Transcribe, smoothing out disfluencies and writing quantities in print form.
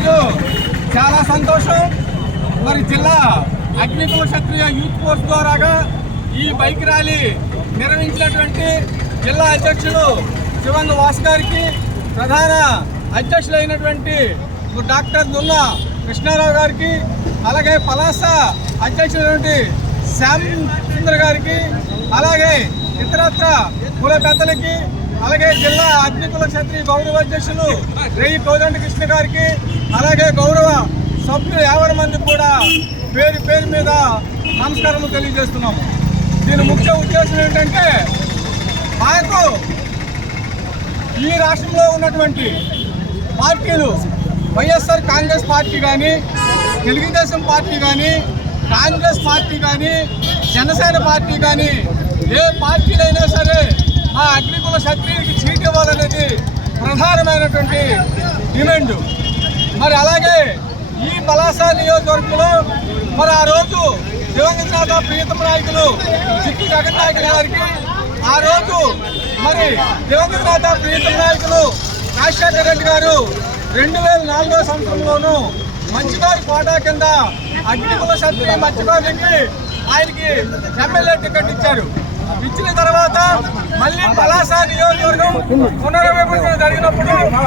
ఈరోజు చాలా సంతోషం. మరి జిల్లా అగ్నికుల క్షత్రియ యూత్ ఫోర్స్ ద్వారాగా ఈ బైక్ ర్యాలీ నిర్వహించినటువంటి జిల్లా అధ్యక్షులు శివంగ వాసు గారికి, ప్రధాన అధ్యక్షులైనటువంటి డాక్టర్ దుల్లా కృష్ణారావు గారికి, అలాగే పలాస అధ్యక్షులైనటువంటి శ్యామ్ సుందర్ గారికి, అలాగే ఇతరత్ర కుల పెద్దలకి, అలాగే జిల్లా అగ్నికుల క్షత్రియ గౌరవ అధ్యక్షులు రేయి కోదండ కృష్ణ గారికి, అలాగే గౌరవ సభ్యులు 50 మంది కూడా పేరు పేరు మీద నమస్కారం తెలియజేస్తున్నాము. దీని ముఖ్య ఉద్దేశం ఏంటంటే, మాకు ఈ రాష్ట్రంలో ఉన్నటువంటి పార్టీలు వైఎస్ఆర్ కాంగ్రెస్ పార్టీ కానీ, తెలుగుదేశం పార్టీ కానీ, కాంగ్రెస్ పార్టీ కానీ, జనసేన పార్టీ కానీ, ఏ పార్టీలైనా సరే మా అగ్నికుల క్షత్రియుడికి సీట్ ఇవ్వాలనేది ప్రధానమైనటువంటి డిమాండ్. మరి అలాగే ఈ పలాస నియోజకవర్గంలో మరి ఆ రోజు దివంగత ప్రియతమ నాయకులు చిట్టి జగన్నాయకులు గారికి, ఆ రోజు మరి దివంగత ప్రియతమ నాయకులు రాజశేఖర రెడ్డి గారు 2004వ సంవత్సరంలోనూ మంచిగారి కోటా కింద అగ్నికుల క్షత్రియ మత్స్యకారులకి ఆయనకి ఎమ్మెల్యే టికెట్ ఇచ్చారు. ఇచ్చిన తర్వాత మళ్ళీ పలాస నియోజకవర్గం పునర్విభజన జరిగినప్పుడు